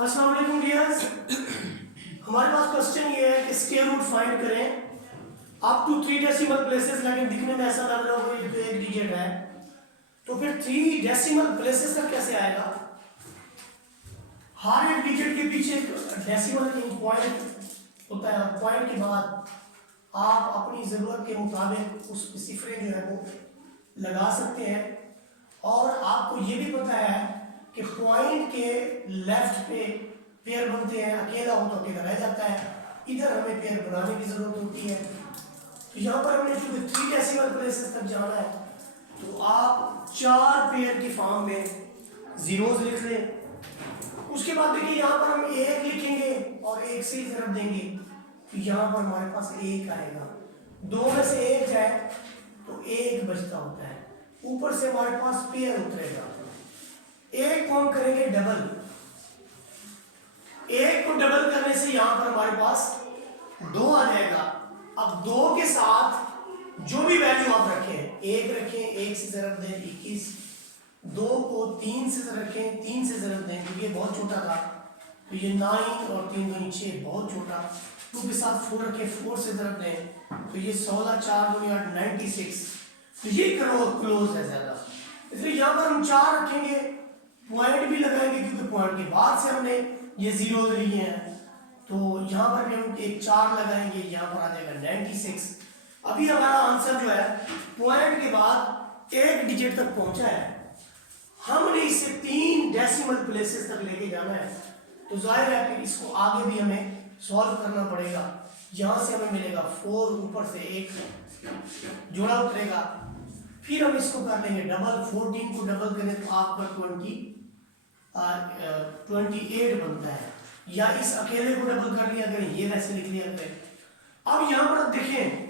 अस्सलाम वालेकुम डियर्स। हमारे पास क्वेश्चन ये है कि स्क्वायर रूट फाइंड करें अप टू 3 डेसिमल प्लेसेस, लेकिन दिखने में ऐसा लग रहा होगा ये तो एक डिजिट है, तो फिर 3 डेसिमल प्लेसेस तक कैसे आएगा? हर एक डिजिट के पीछे एक डेसिमल पॉइंट होता है, पॉइंट के बाद आप अपनी ज़रूरत के मुताबिक उस सिफरें जो है वो लगा सकते हैं। और आपको ये भी पता है कि पॉइंट के लेफ्ट पे पेयर बनते हैं, अकेला हो तो अकेला रह जाता है, इधर हमें पेयर बनाने की ज़रूरत होती है। तो यहाँ पर हमने चूंकि 3 डेसिमल प्लेसेस तक जाना है तो आप 4 पेयर की फॉर्म में जीरोज लिख लें। उसके बाद देखिए यहाँ पर हम 1 लिखेंगे और 1 से ही ज़रब देंगे तो यहाँ पर हमारे पास 1 आएगा। 2 में से 1 है तो 1 बचता होता है, ऊपर से हमारे पास पेयर उतरेगा। 1 को हम करेंगे डबल, 1 को डबल करने से यहां पर हमारे पास 2 आ जाएगा। अब 2 के साथ जो भी वैल्यू आप रखें, 1 रखें, 1 से ज़रब दें 21, 2 को 3 से रखें, 3 से ज़रब दें क्योंकि ये बहुत छोटा था तो ये 9 और 3 दूनी 6 बहुत छोटा। 2 के साथ 4 रखें, 4 से ज़रब दें तो ये 16, 4 दूनी 8, 96, तो ये क्लोज है ज़्यादा, इसलिए यहाँ पर हम 4 रखेंगे, पॉइंट भी लगाएंगे क्योंकि पॉइंट के बाद से हमने ये जीरो लिए हैं तो यहाँ पर भी हम एक 4 लगाएंगे, यहाँ पर आ जाएगा 96। अभी हमारा आंसर जो है पॉइंट के बाद 1 डिजिट तक पहुंचा है, हमने इसे 3 डेसिमल प्लेसेस तक लेके जाना है तो जाहिर है कि इसको आगे भी हमें सॉल्व करना पड़ेगा। यहाँ से हमें मिलेगा 4, ऊपर से 1 जोड़ा उतरेगा, फिर हम इसको कर लेंगे डबल। 14 को डबल करें तो आपका 28 बनता है, या इस अकेले को डबल कर लिया करें, ये वैसे लिख लिया करें। अब यहाँ पर देखें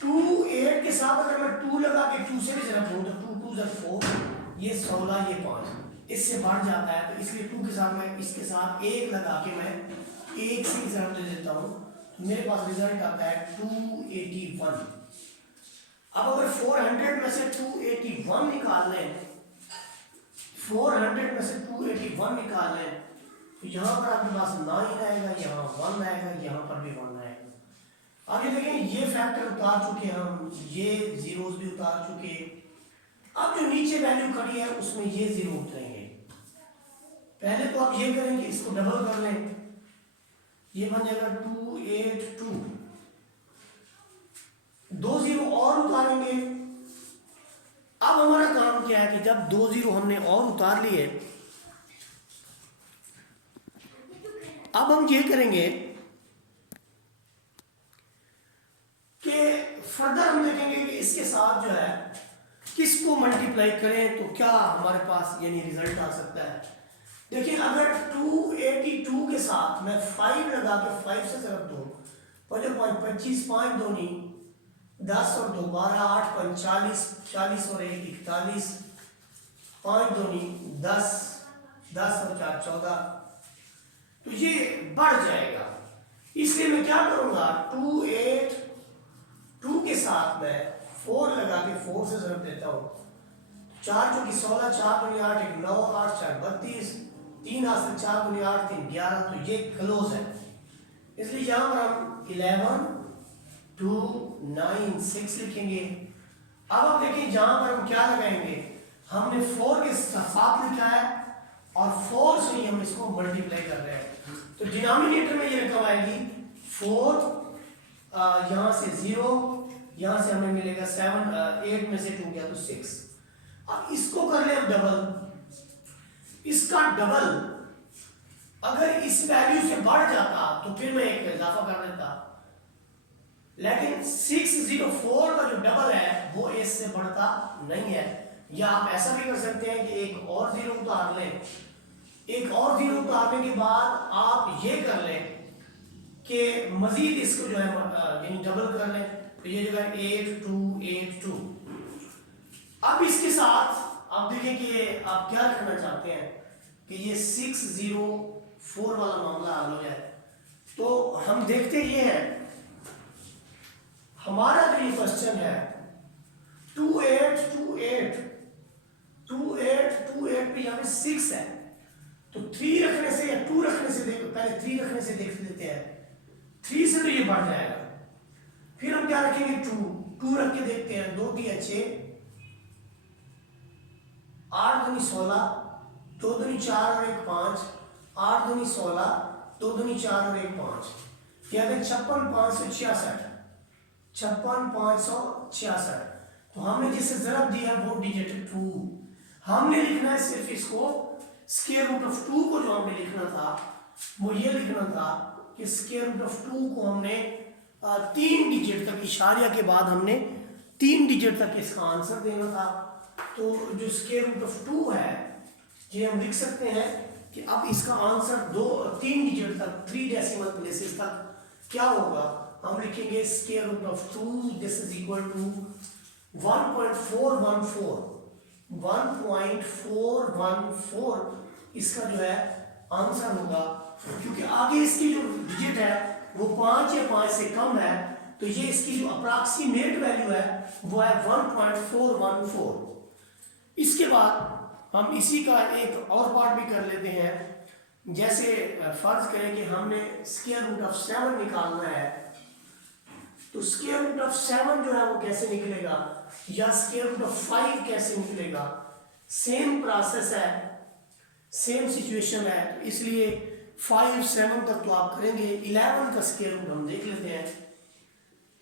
2 8 के साथ अगर मैं 2 लगा के 2 से भी ज़रब दूं तो 2 2 4, ये 16, ये 5, इससे बढ़ जाता है तो इसलिए 2 के साथ मैं इसके साथ 1 लगा के मैं 1 से ज़रब दे देता हूँ तो मेरे पास रिजल्ट आता है 281। अब अगर 400 में से 281 निकाल लें, 400 में से 281 निकाल लें तो यहाँ पर आपके पास 9 आएगा, यहाँ 1 आएगा, यहाँ पर भी 1 आएगा। अब ये देखें ये फैक्टर उतार चुके हम, ये जीरोस भी उतार चुके। अब जो नीचे वैल्यू खड़ी है उसमें ये जीरो उतरेंगे। पहले तो आप ये करेंगे, इसको डबल कर लें, ये बन जाएगा 282, 2 जीरो और उतारेंगे। अब हमारा काम क्या है कि जब 2 जीरो हमने और उतार लिए, अब हम ये करेंगे कि फर्दर हम देखेंगे कि इसके साथ जो है किसको मल्टीप्लाई करें तो क्या हमारे पास यानी रिजल्ट आ सकता है। देखिए अगर 282 के साथ मैं 5 लगा के 5 से ज़रब दूं, 25, 5 दूनी 10 और 2 12, 8 5 40, 40 और 1 41, 5 दूनी 10, 10 और 4 14, तो ये बढ़ जाएगा। इसलिए मैं क्या करूंगा, 282 के साथ मैं 4 लगा के 4 से ज़रब देता हूँ, 4 चौकी 16, 4 दूनी 8, 1 9, 8 4 32, 3 8 से 4 दूनी 8 3 11, तो ये क्लोज है। इसलिए यहाँ पर हम 11 2 9 6 लिखेंगे। अब आप देखिए जहां पर हम क्या लगाएंगे, हमने 4 के साथ लिखा है और 4 से ही हम इसको मल्टीप्लाई कर रहे हैं तो डिनोमिनेटर में ये रकम आएगी 4, यहाँ से 0, यहाँ से हमें मिलेगा 7, 8 में से 2 गया तो 6। अब इसको कर ले हम डबल, इसका डबल अगर इस वैल्यू से बढ़ जाता तो फिर मैं एक इजाफा कर देता, लेकिन 604 का जो डबल है वो इससे बढ़ता नहीं है। या आप ऐसा भी कर सकते हैं कि एक और जीरो उतार लें, एक और जीरो उतारने के बाद आप ये कर लें कि मजीद इसको जो है यानी डबल कर लें तो ये जो है 8282। अब इसके साथ आप देखें कि आप क्या करना चाहते हैं कि ये 604 वाला मामला हल हो जाए। तो हम देखते ये हैं, हमारा जो ये क्वेश्चन है 2828 पे यहाँ पे 6 है तो 3 रखने से पहले 3 रखने से देख लेते हैं, 3 से तो ये बढ़ जाएगा। फिर हम क्या रखेंगे, 2 रख के देखते हैं, 2 3 6, 8 दूनी 16, 2 दूनी 4 और 1 5, 8 दूनी 16, 2 दूनी 4 और 1 5, यानी 56 566, 56 566। तो हमने जिसे ज़रब दिया वो डिजिट 2, हमने लिखना है सिर्फ इसको स्क्वायर रूट ऑफ 2 को, जो हमने लिखना था वो ये लिखना था कि स्क्वायर रूट ऑफ 2 को हमने 3 डिजिट तक, इशारिया के बाद हमने 3 डिजिट तक इसका आंसर देना था। तो जो स्क्वायर रूट ऑफ 2 है ये हम लिख सकते हैं कि अब इसका आंसर 3 डिजिट तक, 3 डेसिमल प्लेसेस तक क्या होगा, हम लिखेंगे square root of 2 this is equal to 1.414, 1.414 इसका जो है आंसर होगा, क्योंकि आगे इसकी जो डिजिट है वो 5 या 5 से कम है, तो ये इसकी जो अप्रॉक्सीमेट वैल्यू है वो है 1.414। इसके बाद हम इसी का एक और पार्ट भी कर लेते हैं, जैसे फर्ज करें कि हमने स्क्वायर रूट ऑफ 7 निकालना है, तो स्क्वायर रूट ऑफ 7 जो है वो कैसे निकलेगा, या स्क्वायर रूट ऑफ 5 कैसे निकलेगा, सेम प्रोसेस है, सेम सिचुएशन है, तो इसलिए 5 7 तक तो आप करेंगे। 11 का स्क्वायर रूट हम देख लेते हैं,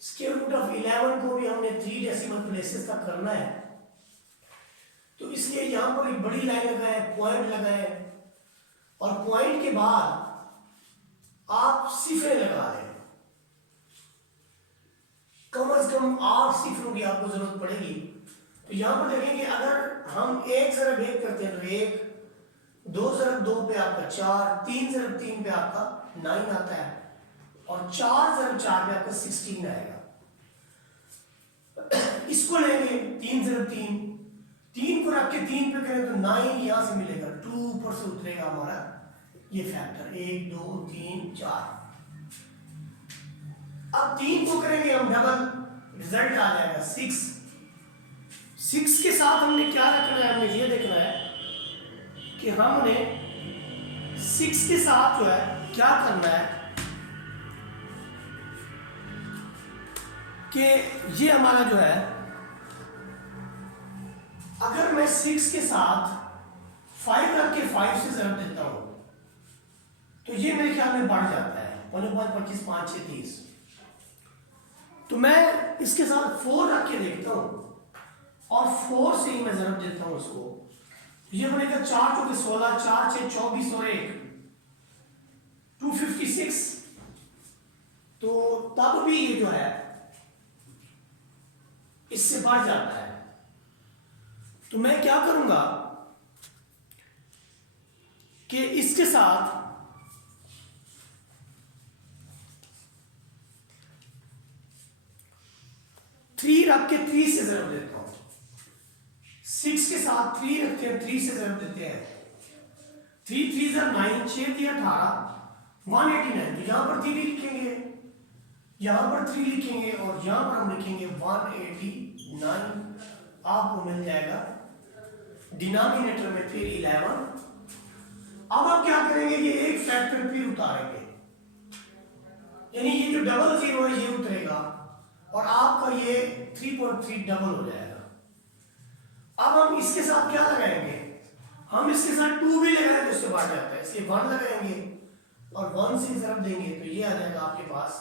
स्क्वायर रूट ऑफ 11 को भी हमने 3 डेसिमल प्लेसेस तक करना है, तो इसलिए यहां पर एक बड़ी लाइन लगाए, पॉइंट लगाए, और पॉइंट के बाद आप सिफरें लगा लें, कम से कम 8 सिफरों की आपको जरूरत पड़ेगी। तो यहां पर देखेंगे अगर हम 1 ज़रब 1 करते हैं तो 1, 2 ज़रब 2 पे आपका 4, 3 ज़रब 3 पे आपका 9 आता है, और 4 ज़रब 4 पे आपका 16 आएगा। इसको लेंगे 3 ज़रब 3, 3 को रख के 3 पे करें तो 9 यहां से मिलेगा, 2 ऊपर से उतरेगा हमारा ये फैक्टर, 1 2 3 4। अब 3 को करेंगे हम डबल, रिजल्ट आ जाएगा 6। 6 के साथ हमने क्या रखना है, हमने ये देखना है कि हमने 6 के साथ जो है क्या करना है कि ये हमारा जो है, अगर मैं 6 के साथ 5 रख के 5 से ज़रब देता हूं तो ये मेरे ख्याल में बढ़ जाता है 1.25 5 6 30। तो मैं इसके साथ 4 रख के देखता हूं और 4 से ही मैं ज़रब देता हूं उसको, ये बनेगा 4 चौके 16, 4 6 24 और 1 256। तो तब भी ये जो है इससे बढ़ जाता है। तो मैं क्या करूंगा कि इसके साथ थ्री रख के 3 से ज़रब देता हूं, 6 के साथ 3 रखते हैं, 3 से ज़रब देते हैं, 3 3 9, 6 3 18, 189। तो यहां पर 3 लिखेंगे, यहां पर 3 लिखेंगे, और यहां पर हम लिखेंगे 189, आपको मिल जाएगा डिनोमिनेटर में फिर 11। अब आप क्या करेंगे, ये एक फैक्टर फिर उतारेंगे, यानी ये जो डबल जीरो है ये उतरेगा और आपका ये 3.3 डबल हो जाएगा। अब हम इसके साथ क्या लगाएंगे, हम इसके साथ 2 भी लगाएंगे, उससे बढ़ जाता है, इसलिए 1 लगाएंगे और 1 से ज़रब देंगे तो ये आ जाएगा आपके पास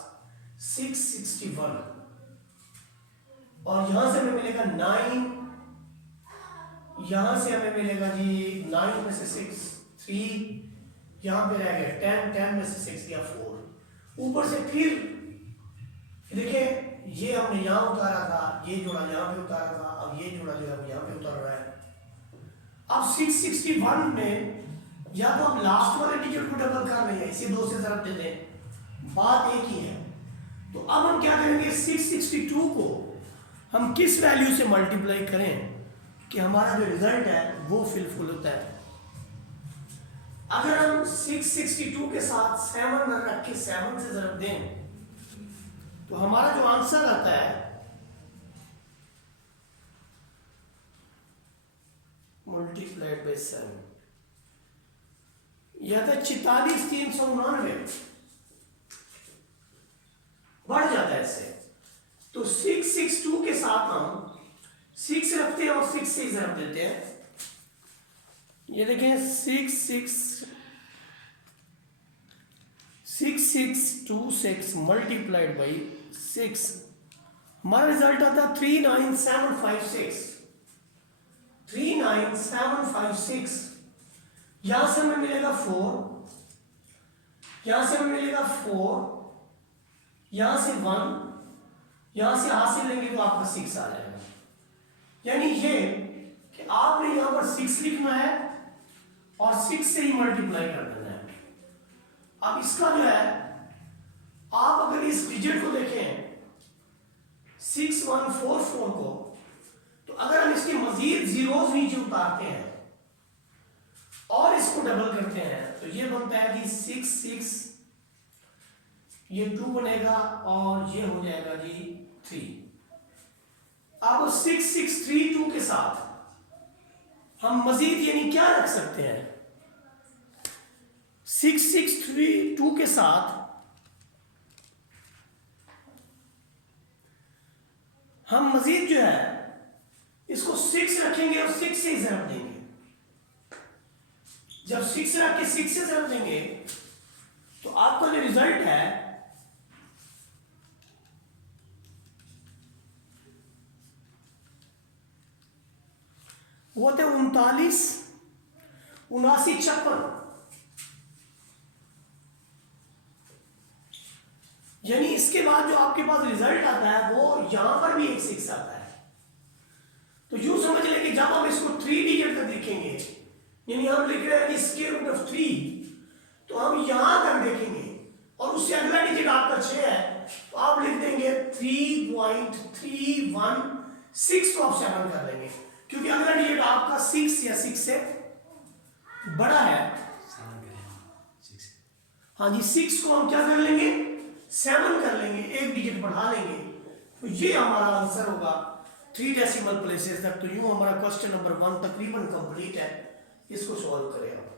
661, और यहां से हमें मिलेगा 9, यहां से हमें मिलेगा जी 9 में से 6 3, यहां पे रह गया 10, 10 में से 6 गया 4, ऊपर से फिर देखिए ये हमने यहां उतारा था, ये जोड़ा यहां पे उतारा था, अब ये जोड़ा जो है वो यहां पे उतर रहा है। अब 661 में या तो हम लास्ट वाले डिजिट को डबल कर रहे हैं, इसे 2 से ज़रब दे दें, बात एक ही है। तो अब हम क्या करेंगे, 662 को हम किस वैल्यू से मल्टीप्लाई करें कि हमारा जो रिजल्ट है वो फिलफुल होता है। अगर हम 662 के साथ 7 रख के 7 से ज़रब दें तो हमारा जो आंसर आता है मल्टीप्लाइड बाय 7, यह आता है 44,399, बढ़ जाता है इससे। तो 662 के साथ हम 6 रखते हैं और 6 से ज़रब देते हैं। ये देखें 6626 मल्टीप्लाइड बाई 6, हमारा रिजल्ट आता है 39756। 39756। यहां से हमें मिलेगा 4, यहां से हमें मिलेगा 4, यहां से 1, यहां से हासिल लेंगे तो आपका 6 आ जाएगा। यानी ये कि आपने यहां पर 6 लिखना है और 6 से ही मल्टीप्लाई कर देना है। अब इसका जो है, आप अगर इस डिजिट को देखें 6144 को, तो अगर हम इसके मजीद जीरोस नीचे उतारते हैं और इसको डबल करते हैं तो ये बनता है कि 66, ये 2 बनेगा और ये हो जाएगा जी 3। अब 6632 के साथ हम मजीद यानी क्या रख सकते हैं? 6632 के साथ हम मजीद जो है इसको 6 रखेंगे और 6 से ज़रब देंगे। जब 6 रख के 6 से ज़रब देंगे तो आपका जो रिजल्ट है वो थे 39, 79, 56। यानी इसके बाद जो आपके पास रिजल्ट आता है वो यहां पर भी एक 6 आता है। तो यूं समझ लें कि जब हम इसको 3 डिजिट तक देखेंगे, यानी हम लिख रहे हैं कि स्क्वायर रूट ऑफ 3, तो हम यहां तक देखेंगे और उससे अगला डिजिट आपका 6 है तो आप लिख देंगे 3.316 को आप 7 कर देंगे, क्योंकि अगला डिजिट आपका 6 या 6 से बड़ा है। हाँ जी, 6 को हम क्या कर लेंगे? 7 कर लेंगे, एक डिजिट बढ़ा लेंगे। तो ये हमारा आंसर होगा 3 डेसिमल प्लेसेस तक। तो यूं हमारा क्वेश्चन नंबर 1 तकरीबन कंप्लीट है। इसको सॉल्व करें आप।